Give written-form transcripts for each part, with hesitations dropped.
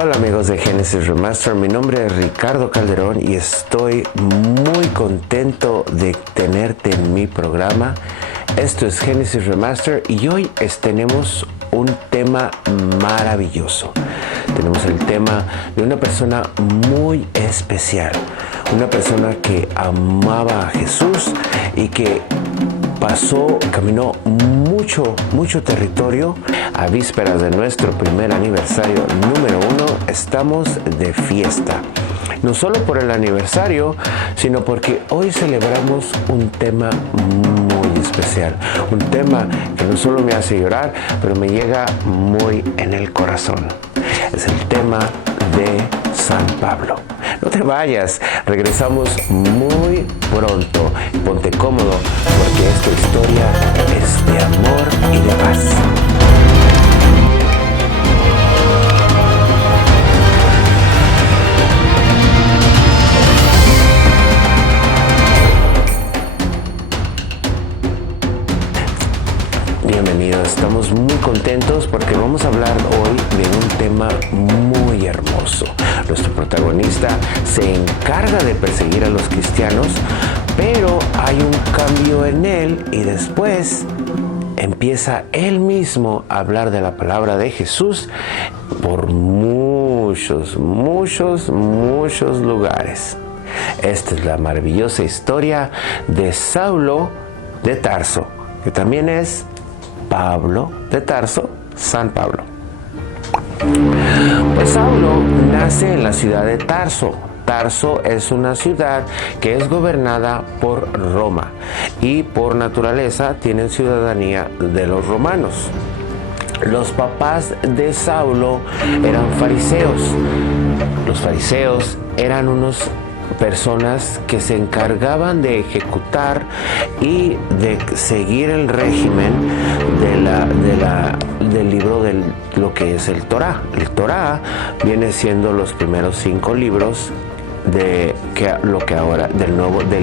Hola amigos de Génesis Remaster, mi nombre es Ricardo Calderón y estoy muy contento de tenerte en mi programa. Esto es Génesis Remaster y hoy tenemos un tema maravilloso. Tenemos el tema de una persona muy especial, una persona que amaba a Jesús y que caminó mucho territorio. A vísperas de nuestro primer aniversario número 1, estamos de fiesta. No solo por el aniversario, sino porque hoy celebramos un tema muy especial. Un tema que no solo me hace llorar, pero me llega muy en el corazón. Es el tema de San Pablo. No te vayas, regresamos muy pronto. Ponte cómodo porque esta historia es de amor y de paz. Bienvenidos, estamos muy contentos porque vamos a hablar hoy de un tema muy hermoso. Nuestro protagonista se encarga de perseguir a los cristianos, pero hay un cambio en él y después empieza él mismo a hablar de la palabra de Jesús por muchos lugares. Esta es la maravillosa historia de Saulo de Tarso, que también es Pablo de Tarso, San Pablo. Pues Saulo nace en la ciudad de Tarso. Tarso es una ciudad que es gobernada por Roma y por naturaleza tienen ciudadanía de los romanos. Los papás de Saulo eran fariseos. Los fariseos eran unos personas que se encargaban de ejecutar y de seguir el régimen del libro de lo que es el Torá. El Torá viene siendo los primeros 5 libros del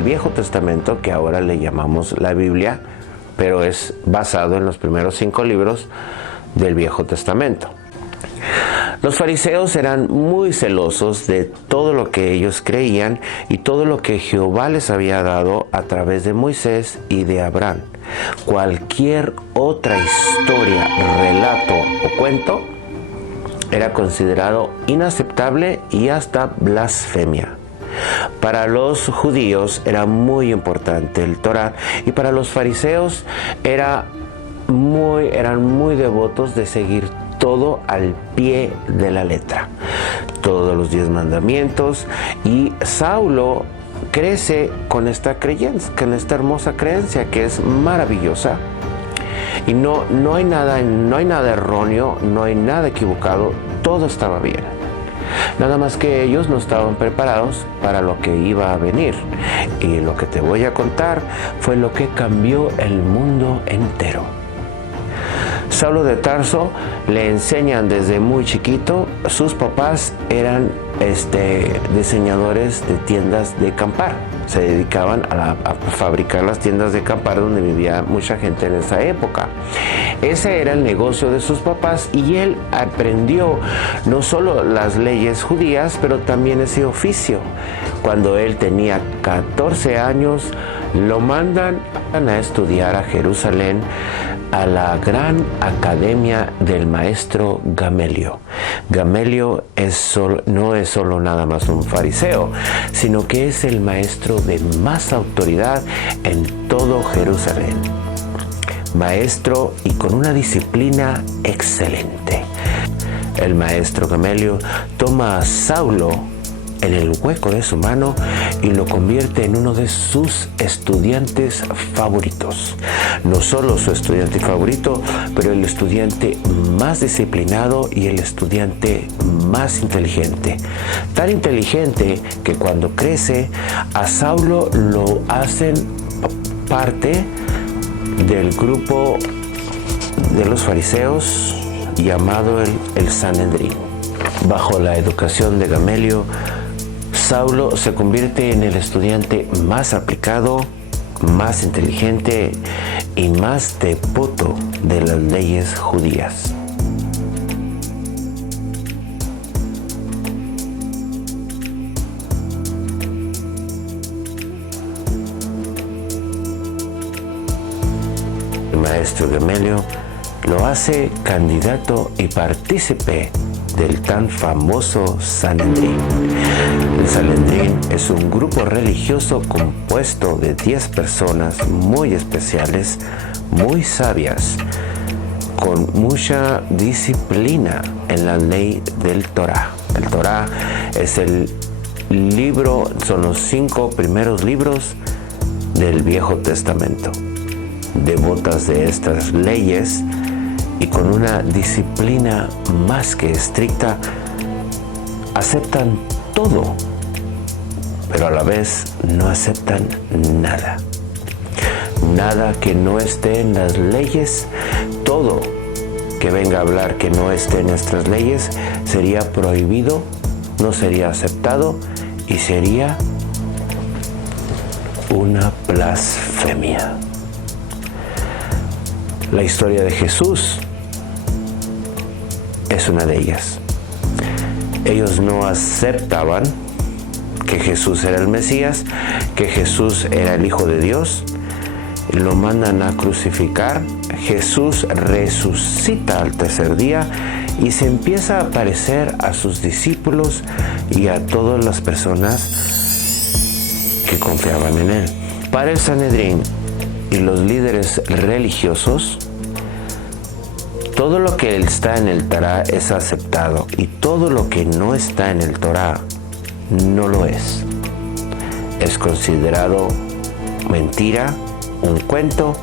Viejo Testamento, que ahora le llamamos la Biblia, pero es basado en los primeros 5 libros del Viejo Testamento. Los fariseos eran muy celosos de todo lo que ellos creían y todo lo que Jehová les había dado a través de Moisés y de Abraham. Cualquier otra historia, relato o cuento era considerado inaceptable y hasta blasfemia. Para los judíos era muy importante el Torá y para los fariseos eran muy devotos de seguir todo al pie de la letra, todos los 10 mandamientos, y Saulo crece con esta creencia, con esta hermosa creencia que es maravillosa y no hay nada erróneo, no hay nada equivocado, todo estaba bien. Nada más que ellos no estaban preparados para lo que iba a venir, y lo que te voy a contar fue lo que cambió el mundo entero. Saulo de Tarso le enseñan desde muy chiquito. Sus papás eran diseñadores de tiendas de acampar. Se dedicaban a fabricar las tiendas de acampar donde vivía mucha gente en esa época. Ese era el negocio de sus papás y él aprendió no solo las leyes judías, pero también ese oficio. Cuando él tenía 14 años, lo mandan a estudiar a Jerusalén, a la gran academia del maestro Gamaliel. Gamaliel no es solo nada más un fariseo, sino que es el maestro de más autoridad en todo Jerusalén. Maestro y con una disciplina excelente. El maestro Gamaliel toma a Saulo en el hueco de su mano y lo convierte en uno de sus estudiantes favoritos. No solo su estudiante favorito, pero el estudiante más disciplinado y el estudiante más inteligente. Tan inteligente que cuando crece, a Saulo lo hacen parte del grupo de los fariseos llamado el Sanedrín. Bajo la educación de Gamaliel, Saulo se convierte en el estudiante más aplicado, más inteligente y más devoto de las leyes judías. maestro Gamaliel lo hace candidato y partícipe del tan famoso Sanedrín. El Sanedrín es un grupo religioso compuesto de 10 personas muy especiales, muy sabias, con mucha disciplina en la ley del Torá. El Torá es el libro, son los 5 primeros libros del Viejo Testamento. Devotas de estas leyes y con una disciplina más que estricta, aceptan todo, pero a la vez no aceptan nada. Nada que no esté en las leyes, todo que venga a hablar que no esté en nuestras leyes sería prohibido, no sería aceptado y sería una blasfemia. La historia de Jesús es una de ellas. Ellos no aceptaban que Jesús era el Mesías, que Jesús era el Hijo de Dios. Lo mandan a crucificar. Jesús resucita al tercer día y se empieza a aparecer a sus discípulos y a todas las personas que confiaban en él. Para el Sanedrín y los líderes religiosos, todo lo que está en el Torá es aceptado y todo lo que no está en el Torá no lo es. Es considerado mentira, un cuento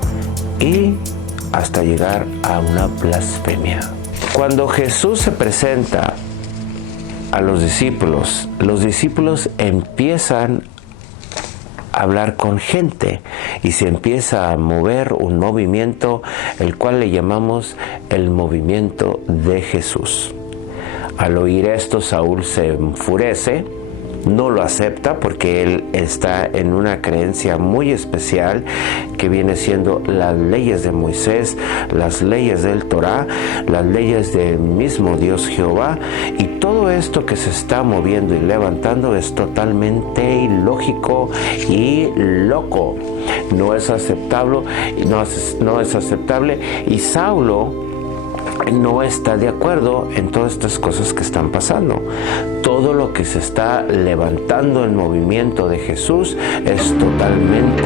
y hasta llegar a una blasfemia. Cuando Jesús se presenta a los discípulos empiezan a hablar con gente y se empieza a mover un movimiento, el cual le llamamos el movimiento de Jesús. Al oír esto, Saúl se enfurece, no lo acepta porque él está en una creencia muy especial que viene siendo las leyes de Moisés, las leyes del Torá, las leyes del mismo Dios Jehová, y todo esto que se está moviendo y levantando es totalmente ilógico y loco. No es aceptable, no es aceptable, y Saulo no está de acuerdo en todas estas cosas que están pasando. Todo lo que se está levantando en movimiento de Jesús es totalmente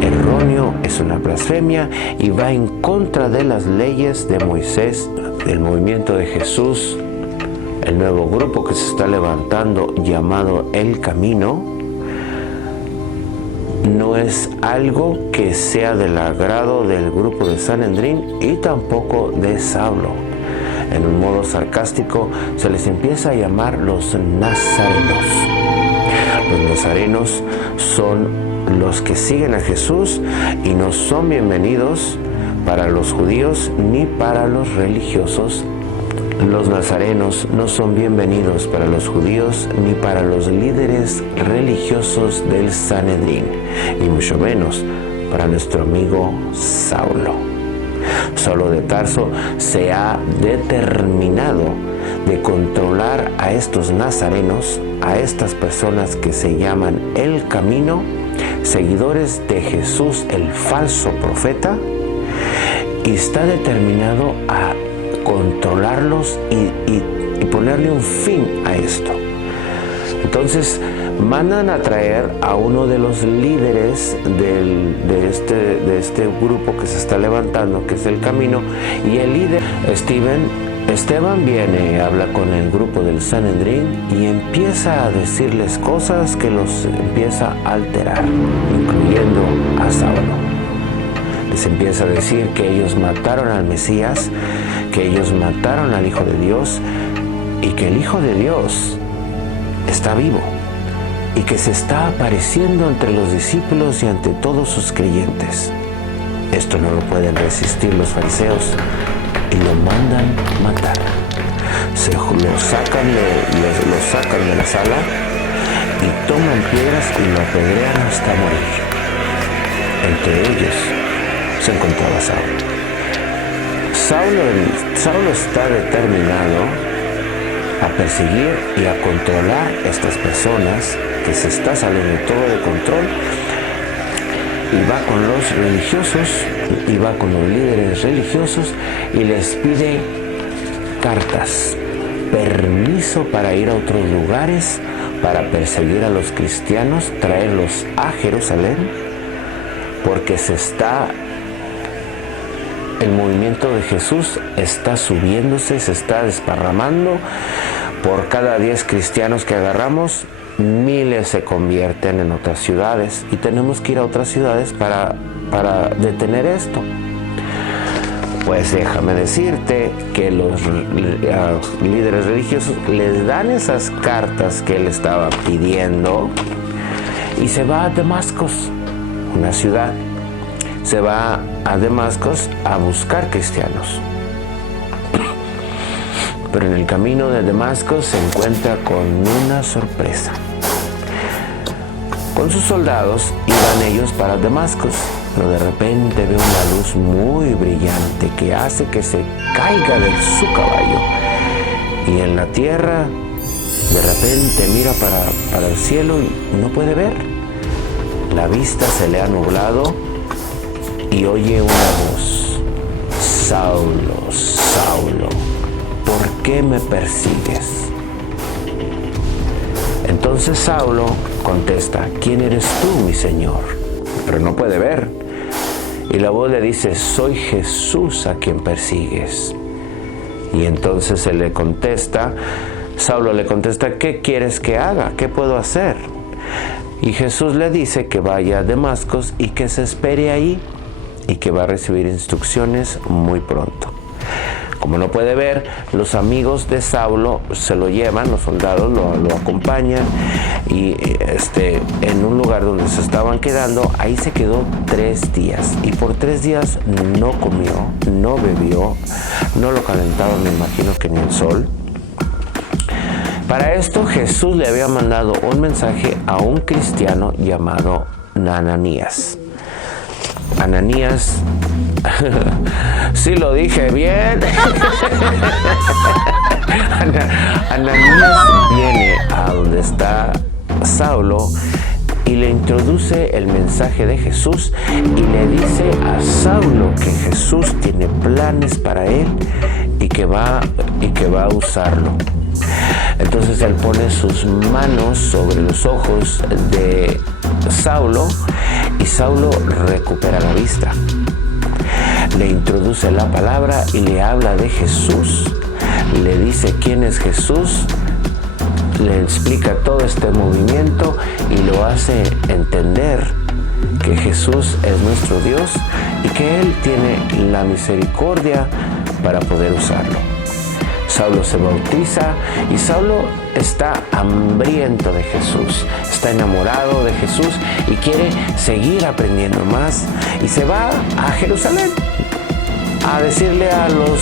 erróneo, es una blasfemia y va en contra de las leyes de Moisés, del movimiento de Jesús. El nuevo grupo que se está levantando, llamado El Camino, no es algo que sea del agrado del grupo de Sanedrín y tampoco de Saulo. En un modo sarcástico se les empieza a llamar los nazarenos. Los nazarenos son los que siguen a Jesús y no son bienvenidos para los judíos ni para los religiosos. Los nazarenos no son bienvenidos para los judíos ni para los líderes religiosos del Sanedrín, y mucho menos para nuestro amigo Saulo. Saulo de Tarso se ha determinado de controlar a estos nazarenos, a estas personas que se llaman El Camino, seguidores de Jesús, el falso profeta, y está determinado a controlarlos y ponerle un fin a esto. Entonces mandan a traer a uno de los líderes de este grupo que se está levantando, que es El Camino, y el líder Esteban viene, habla con el grupo del Sanedrín y empieza a decirles cosas que los empieza a alterar, incluyendo a Saulo. Les empieza a decir que ellos mataron al Mesías, que ellos mataron al Hijo de Dios y que el Hijo de Dios está vivo y que se está apareciendo entre los discípulos y ante todos sus creyentes. Esto no lo pueden resistir los fariseos y lo mandan matar. Lo sacan de la sala y toman piedras y lo apedrean hasta morir. Entre ellos se encontraba Saulo. Saulo está determinado a perseguir y a controlar estas personas que se está saliendo todo de control y va con los religiosos, y va con los líderes religiosos y les pide cartas, permiso para ir a otros lugares, para perseguir a los cristianos, traerlos a Jerusalén, porque el movimiento de Jesús está subiéndose, se está desparramando. Por cada 10 cristianos que agarramos, miles se convierten en otras ciudades y tenemos que ir a otras ciudades para detener esto. Pues déjame decirte que los líderes religiosos les dan esas cartas que él estaba pidiendo y se va a Damasco, una ciudad. Se va a Damasco a buscar cristianos. Pero en el camino de Damasco se encuentra con una sorpresa. Con sus soldados iban ellos para Damasco, pero de repente ve una luz muy brillante que hace que se caiga de su caballo. Y en la tierra, de repente mira para el cielo y no puede ver. La vista se le ha nublado y oye una voz: Saulo, Saulo, ¿por qué me persigues? Entonces Saulo contesta: ¿quién eres tú, mi Señor? Pero no puede ver. Y la voz le dice: soy Jesús a quien persigues. Y entonces él le contesta, Saulo le contesta: ¿qué quieres que haga? ¿Qué puedo hacer? Y Jesús le dice que vaya a Damasco y que se espere ahí y que va a recibir instrucciones muy pronto. Como no puede ver, los amigos de Saulo se lo llevan, los soldados lo acompañan y en un lugar donde se estaban quedando, ahí se quedó 3 días. Y por 3 días no comió, no bebió, no lo calentaba, me imagino que ni el sol. Para esto Jesús le había mandado un mensaje a un cristiano llamado Ananías. Ananías, sí lo dije bien. Ananías viene a donde está Saulo y le introduce el mensaje de Jesús y le dice a Saulo que Jesús tiene planes para él y que va a usarlo. Entonces él pone sus manos sobre los ojos de Saulo y Saulo recupera la vista. Le introduce la palabra y le habla de Jesús. Le dice quién es Jesús, le explica todo este movimiento y lo hace entender que Jesús es nuestro Dios y que Él tiene la misericordia para poder usarlo. Saulo se bautiza y Saulo está hambriento de Jesús, está enamorado de Jesús y quiere seguir aprendiendo más y se va a Jerusalén a decirle a los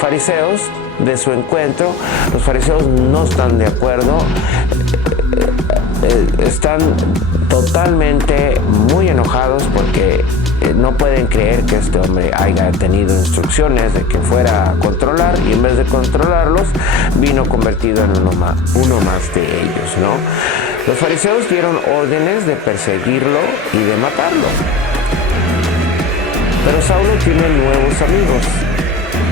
fariseos de su encuentro. Los fariseos no están de acuerdo, están totalmente muy enojados porque no pueden creer que este hombre haya tenido instrucciones de que fuera a controlar y en vez de controlarlos vino convertido en uno más de ellos, ¿no? Los fariseos dieron órdenes de perseguirlo y de matarlo. Pero Saulo tiene nuevos amigos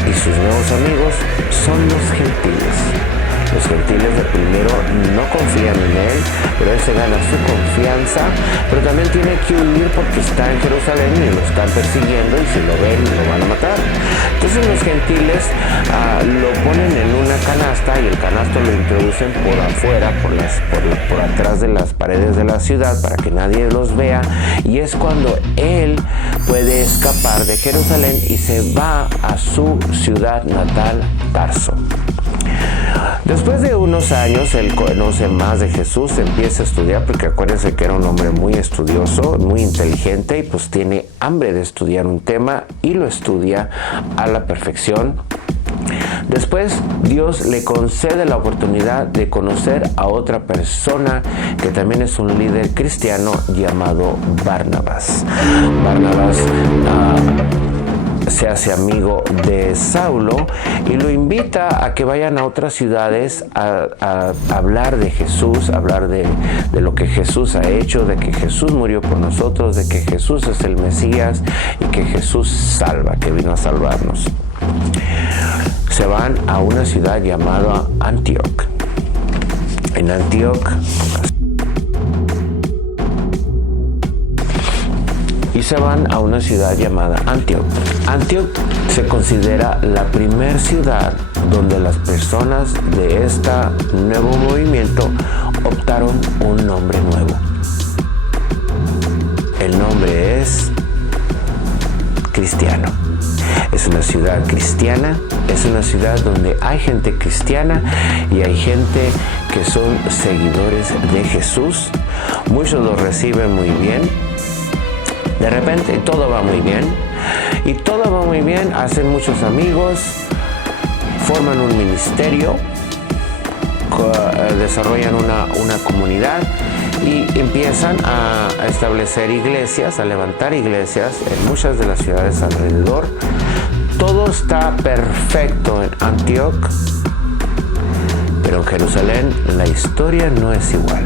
y sus nuevos amigos son los gentiles. Los gentiles de primero no confían en él, pero él se gana su confianza, pero también tiene que huir porque está en Jerusalén y lo están persiguiendo y si lo ven lo van a matar. Entonces los gentiles lo ponen en una canasta y el canasto lo introducen por afuera, por atrás de las paredes de la ciudad para que nadie los vea, y es cuando él puede escapar de Jerusalén y se va a su ciudad natal, Tarso. Después de unos años, él conoce más de Jesús, empieza a estudiar, porque acuérdense que era un hombre muy estudioso, muy inteligente, y pues tiene hambre de estudiar un tema y lo estudia a la perfección. Después, Dios le concede la oportunidad de conocer a otra persona que también es un líder cristiano llamado Barnabas. Barnabas se hace amigo de Saulo y lo invita a que vayan a otras ciudades a hablar de Jesús, a hablar de lo que Jesús ha hecho, de que Jesús murió por nosotros, de que Jesús es el Mesías y que Jesús salva, que vino a salvarnos. Se van a una ciudad llamada Antioch. En Antioch se van a una ciudad llamada Antioch. Antioch se considera la primer ciudad donde las personas de este nuevo movimiento optaron un nombre nuevo. El nombre es cristiano. Es una ciudad cristiana, es una ciudad donde hay gente cristiana y hay gente que son seguidores de Jesús. Muchos lo reciben muy bien. De repente todo va muy bien y todo va muy bien, hacen muchos amigos, forman un ministerio, desarrollan una comunidad y empiezan a establecer iglesias, a levantar iglesias en muchas de las ciudades alrededor. Todo está perfecto en Antioch, pero en Jerusalén la historia no es igual.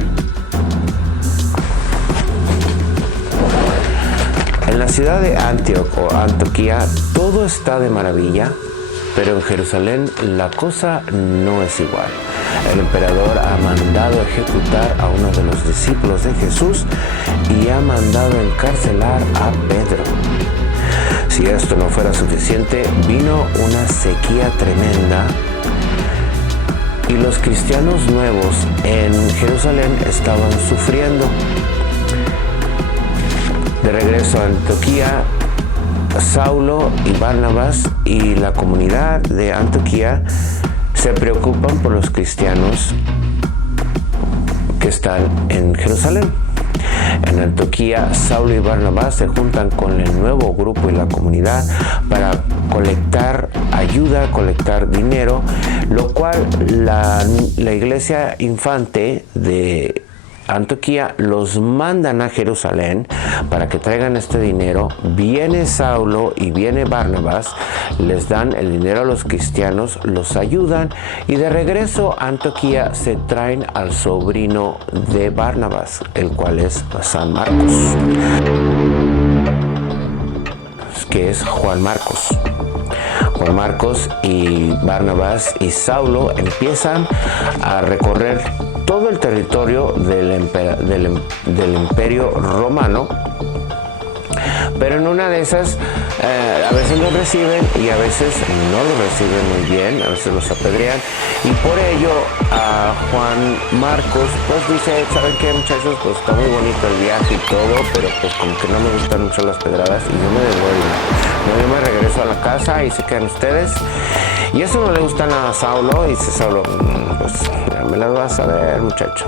En la ciudad de Antioch o Antioquía todo está de maravilla, pero en Jerusalén la cosa no es igual. El emperador ha mandado ejecutar a uno de los discípulos de Jesús y ha mandado encarcelar a Pedro. Si esto no fuera suficiente, vino una sequía tremenda y los cristianos nuevos en Jerusalén estaban sufriendo. De regreso a Antioquía, Saulo y Barnabas y la comunidad de Antioquía se preocupan por los cristianos que están en Jerusalén. En Antioquía, Saulo y Barnabas se juntan con el nuevo grupo y la comunidad para colectar ayuda, colectar dinero, lo cual la iglesia infante de Antioquía los mandan a Jerusalén para que traigan este dinero. Viene Saulo y viene Barnabas, les dan el dinero a los cristianos, los ayudan y de regreso a Antioquía se traen al sobrino de Barnabas, el cual es San Marcos, que es Juan Marcos. Juan Marcos y Barnabas y Saulo empiezan a recorrer todo el territorio del imperio romano, pero en una de esas a veces los reciben y a veces no los reciben muy bien, a veces los apedrean y por ello a Juan Marcos pues dice, ¿saben qué, muchachos? Pues está muy bonito el viaje y todo, pero pues como que no me gustan mucho las pedradas y yo me devuelvo. Yo me regreso a la casa y se quedan ustedes. Y eso no le gusta nada a Saulo. Y dice Saulo, pues me las vas a ver, muchacho.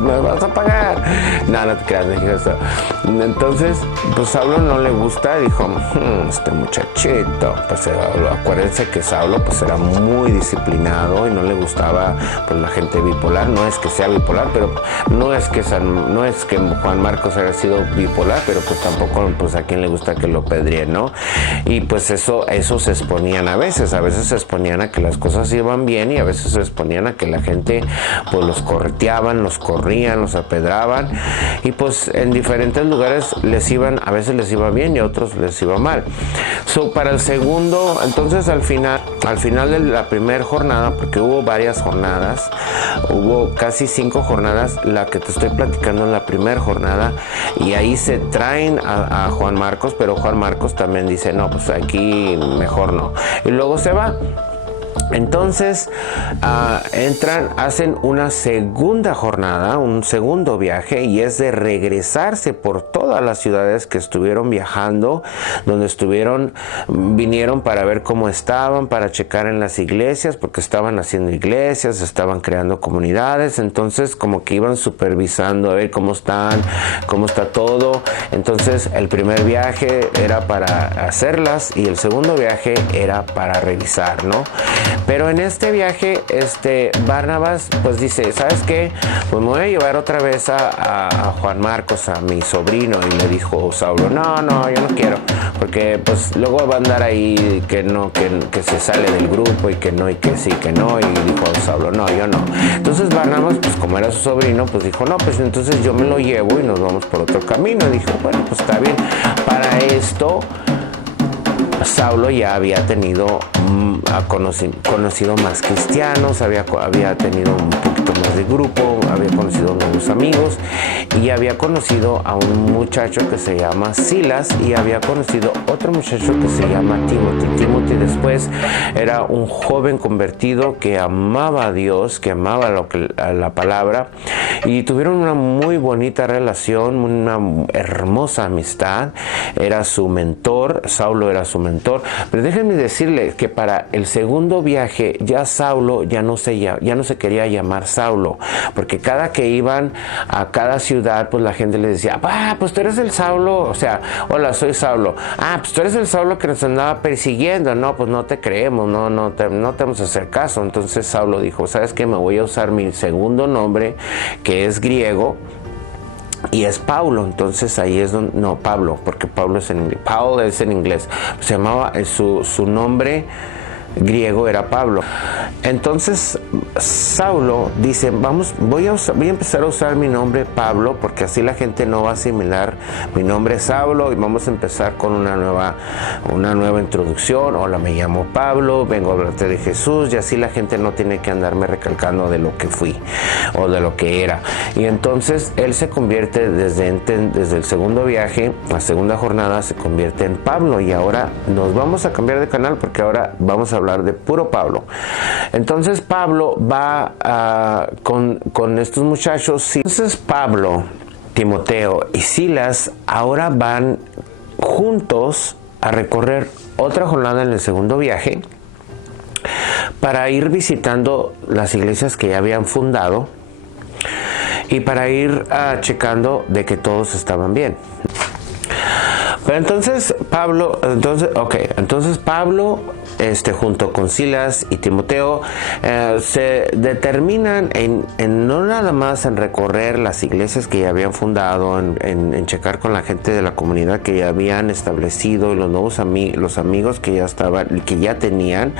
Me vas a pagar. No, no te creas, me dijo eso. Entonces, pues Saulo no le gusta. Dijo, este muchachito. Pues acuérdense que Saulo pues era muy disciplinado y no le gustaba pues la gente bipolar. No es que sea bipolar, pero no es que Juan Marcos haya sido bipolar, pero pues tampoco pues a quien le gusta que lo pedreen, ¿no? Y pues eso se exponían a veces se exponían a que las cosas iban bien y a veces se exponían a que la gente pues los correteaban, los corrían, los apedraban y pues en diferentes lugares a veces les iba bien y a otros les iba mal. Para el segundo, entonces al final de la primera jornada, porque hubo varias jornadas, hubo casi 5 jornadas, la que te estoy platicando en la primera jornada, y ahí se traen a Juan Marcos, pero Juan Marcos también dice, no, pues aquí mejor no. Y luego se va. Entonces hacen una segunda jornada, un segundo viaje, y es de regresarse por todas las ciudades que estuvieron viajando, donde vinieron para ver cómo estaban, para checar en las iglesias, porque estaban haciendo iglesias, estaban creando comunidades, entonces como que iban supervisando a ver cómo está todo. Entonces el primer viaje era para hacerlas y el segundo viaje era para revisar, ¿no? Pero en este viaje, Barnabas pues dice, ¿sabes qué? Pues me voy a llevar otra vez a Juan Marcos, a mi sobrino. Y le dijo Saulo, no, yo no quiero, porque pues luego va a andar ahí que se sale del grupo y que no, y que sí, que no. Y dijo Saulo, no, yo no. Entonces Barnabas, pues como era su sobrino, pues dijo, no, pues entonces yo me lo llevo y nos vamos por otro camino. Y dijo, bueno, pues está bien. Para esto Saulo ya había tenido conocido más cristianos, había tenido un poquito más de grupo, había conocido nuevos amigos y había conocido a un muchacho que se llama Silas y había conocido otro muchacho que se llama Timothy. Timothy después era un joven convertido que amaba a Dios, que amaba la palabra, y tuvieron una muy bonita relación, una hermosa amistad. Era su mentor, Saulo era su mentor. Pero déjenme decirle que para el segundo viaje ya Saulo ya no se quería llamar Saulo, porque cada que iban a cada ciudad, pues la gente le decía, pues tú eres el Saulo, o sea, hola, soy Saulo. Pues tú eres el Saulo que nos andaba persiguiendo. No, pues no te creemos, no te vamos a hacer caso. Entonces Saulo dijo, ¿sabes qué? Me voy a usar mi segundo nombre, que es griego, y es Paulo. Entonces ahí es donde, no, Pablo, porque Pablo es en inglés, Paul es en inglés, se llamaba, su nombre griego era Pablo. Entonces Saulo dice, voy a empezar a usar mi nombre Pablo, porque así la gente no va a asimilar mi nombre Saulo, y vamos a empezar con una nueva introducción. Hola, me llamo Pablo, vengo a hablarte de Jesús, y así la gente no tiene que andarme recalcando de lo que fui o de lo que era. Y entonces él se convierte desde el segundo viaje, la segunda jornada, se convierte en Pablo. Y ahora nos vamos a cambiar de canal, porque ahora vamos a hablar de puro Pablo. Entonces Pablo va con estos muchachos. Entonces Pablo, Timoteo y Silas ahora van juntos a recorrer otra jornada en el segundo viaje para ir visitando las iglesias que ya habían fundado y para ir checando de que todos estaban bien. Pero entonces Pablo, junto con Silas y Timoteo, se determinan en no nada más en recorrer las iglesias que ya habían fundado, en checar con la gente de la comunidad que ya habían establecido, y los nuevos los amigos que ya estaban, que ya tenían,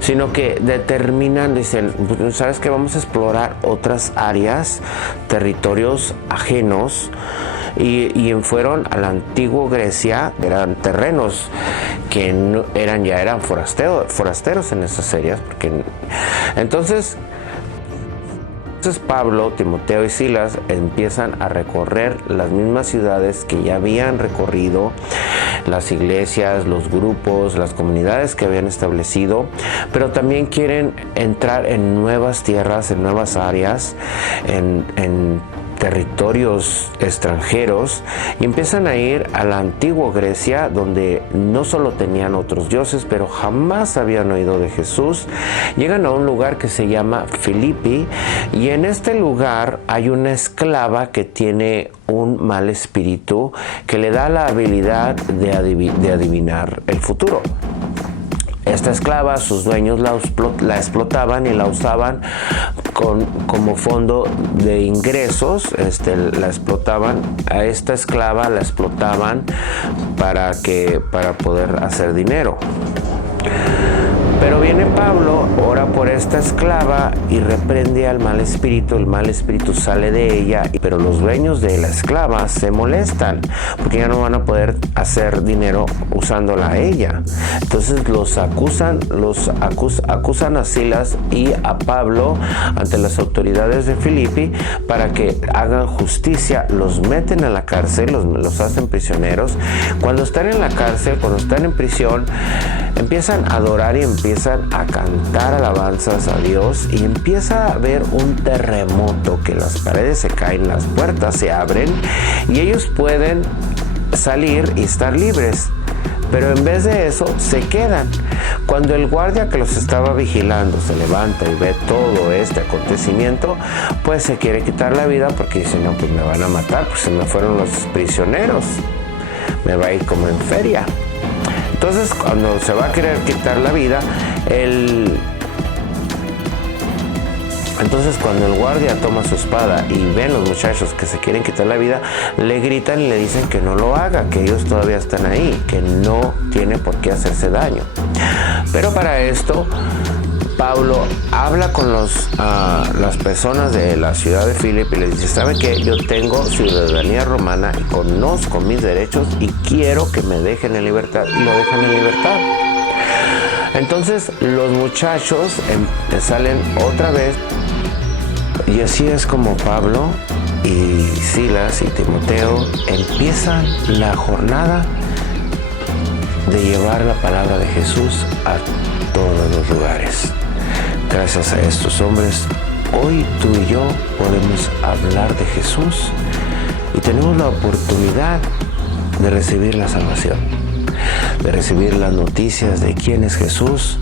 sino que determinan, dicen, ¿sabes qué? Vamos a explorar otras áreas, territorios ajenos. Y fueron a la antigua Grecia. Eran terrenos que ya eran forasteros en esas áreas. Entonces Pablo, Timoteo y Silas empiezan a recorrer las mismas ciudades que ya habían recorrido, las iglesias, los grupos, las comunidades que habían establecido, pero también quieren entrar en nuevas tierras, en nuevas áreas, en territorios extranjeros, y empiezan a ir a la antigua Grecia, donde no solo tenían otros dioses, pero jamás habían oído de Jesús. Llegan a un lugar que se llama Filipi, y en este lugar hay una esclava que tiene un mal espíritu que le da la habilidad de adivinar el futuro. Esta esclava, sus dueños la explotaban y la usaban como fondo de ingresos. La explotaban a esta esclava, la explotaban para poder hacer dinero. Pero viene Pablo, ora por esta esclava y reprende al mal espíritu. El mal espíritu sale de ella, pero los dueños de la esclava se molestan porque ya no van a poder hacer dinero usándola a ella. Entonces acusan a Silas y a Pablo ante las autoridades de Filipi para que hagan justicia. Los meten a la cárcel, los hacen prisioneros. Cuando están en la cárcel, cuando están en prisión, empiezan a adorar y empiezan a cantar alabanzas a Dios, y empieza a haber un terremoto, que las paredes se caen, las puertas se abren y ellos pueden salir y estar libres. Pero en vez de eso, se quedan. Cuando el guardia que los estaba vigilando se levanta y ve todo este acontecimiento, pues se quiere quitar la vida, porque dice, no, pues me van a matar, pues se me fueron los prisioneros, me va a ir como en feria. Entonces, cuando se va a querer quitar la vida, Entonces cuando el guardia toma su espada y ven los muchachos que se quieren quitar la vida, le gritan y le dicen que no lo haga, que ellos todavía están ahí, que no tiene por qué hacerse daño. Pero para esto, Pablo habla con las personas de la ciudad de Filipo y les dice: ¿sabe qué? Yo tengo ciudadanía romana y conozco mis derechos y quiero que me dejen en libertad. Y lo dejan en libertad. Entonces los muchachos salen otra vez, y así es como Pablo y Silas y Timoteo empiezan la jornada de llevar la palabra de Jesús a todos los lugares. Gracias a estos hombres, hoy tú y yo podemos hablar de Jesús y tenemos la oportunidad de recibir la salvación, de recibir las noticias de quién es Jesús,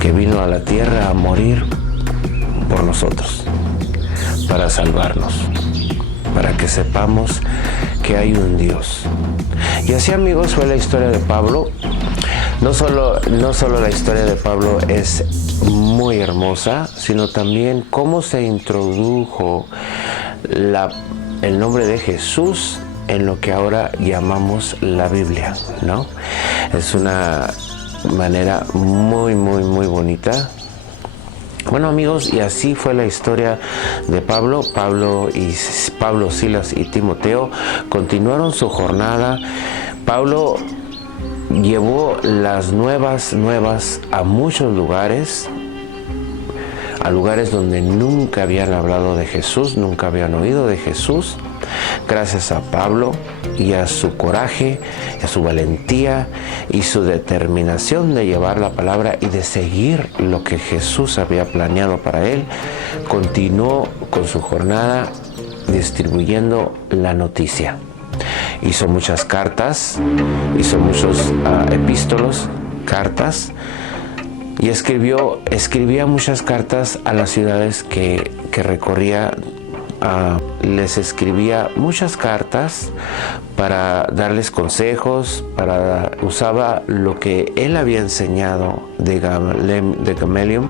que vino a la tierra a morir por nosotros, para salvarnos, para que sepamos que hay un Dios. Y así, amigos, fue la historia de Pablo. No solo la historia de Pablo es muy hermosa, sino también cómo se introdujo el nombre de Jesús en lo que ahora llamamos la Biblia, ¿no? Es una manera muy, muy, muy bonita. Bueno, amigos, y así fue la historia de Pablo, Silas y Timoteo continuaron su jornada. Pablo llevó las nuevas a muchos lugares, a lugares donde nunca habían hablado de Jesús, nunca habían oído de Jesús. Gracias a Pablo y a su coraje, a su valentía y su determinación de llevar la palabra y de seguir lo que Jesús había planeado para él, continuó con su jornada distribuyendo la noticia. Hizo muchas cartas, hizo muchos epístolos, cartas, y escribía muchas cartas a las ciudades que recorría. Les escribía muchas cartas para darles consejos, usaba lo que él había enseñado de Gamaliel.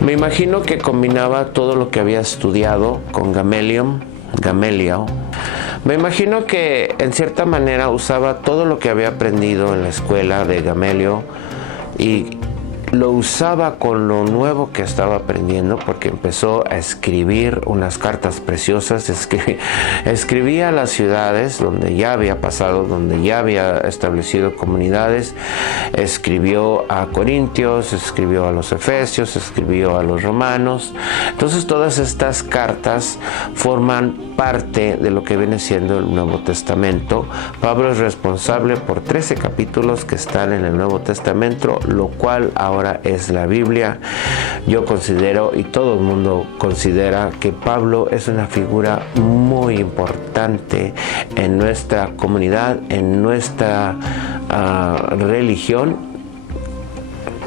Me imagino que combinaba todo lo que había estudiado con Gamaliel. Me imagino que en cierta manera usaba todo lo que había aprendido en la escuela de Gamaliel y lo usaba con lo nuevo que estaba aprendiendo, porque empezó a escribir unas cartas preciosas. Escribía a las ciudades donde ya había pasado, donde ya había establecido comunidades. Escribió a Corintios, escribió a los Efesios, escribió a los Romanos. Entonces todas estas cartas forman parte de lo que viene siendo el Nuevo Testamento. Pablo es responsable por 13 capítulos que están en el Nuevo Testamento, lo cual ahora es la Biblia. Yo considero, y todo el mundo considera, que Pablo es una figura muy importante en nuestra comunidad, en nuestra religión.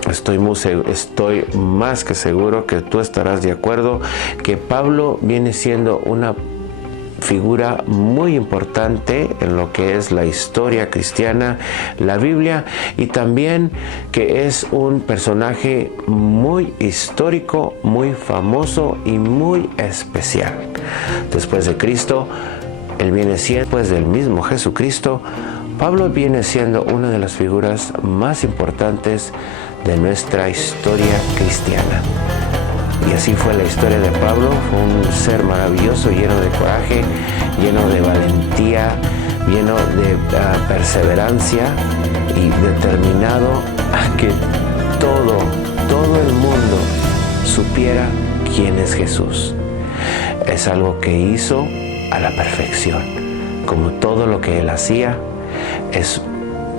Estoy más que seguro que tú estarás de acuerdo que Pablo viene siendo una figura muy importante en lo que es la historia cristiana, la Biblia, y también que es un personaje muy histórico, muy famoso y muy especial. Después de Cristo, él viene siendo, después del mismo Jesucristo, Pablo viene siendo una de las figuras más importantes de nuestra historia cristiana. Y así fue la historia de Pablo. Fue un ser maravilloso, lleno de coraje, lleno de valentía, lleno de perseverancia y determinado a que todo el mundo supiera quién es Jesús. Es algo que hizo a la perfección. Como todo lo que él hacía, es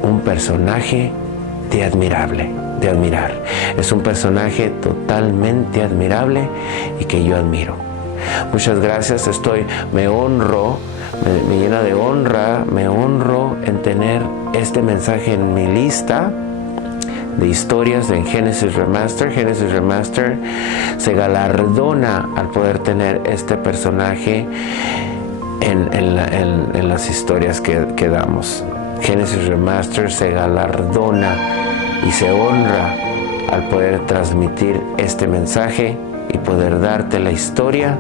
un personaje de admirar. Es un personaje totalmente admirable y que yo admiro. Muchas gracias. Me llena de honra, me honro en tener este mensaje en mi lista de historias en Genesis Remaster. Genesis Remaster se galardona al poder tener este personaje en las historias que damos. Genesis Remaster se galardona y se honra al poder transmitir este mensaje y poder darte la historia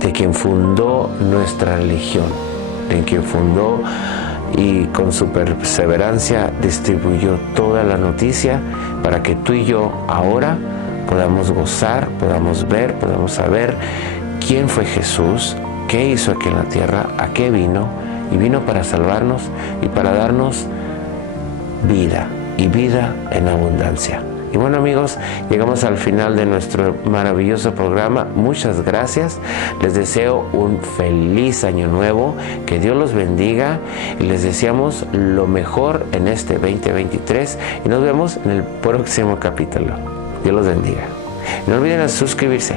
de quien fundó nuestra religión, de quien fundó y con su perseverancia distribuyó toda la noticia para que tú y yo ahora podamos gozar, podamos ver, podamos saber quién fue Jesús, qué hizo aquí en la tierra, a qué vino, y vino para salvarnos y para darnos vida, y vida en abundancia. Y bueno, amigos, llegamos al final de nuestro maravilloso programa. Muchas gracias. Les deseo un feliz año nuevo. Que Dios los bendiga y les deseamos lo mejor en este 2023. Y nos vemos en el próximo capítulo. Dios los bendiga. No olviden suscribirse.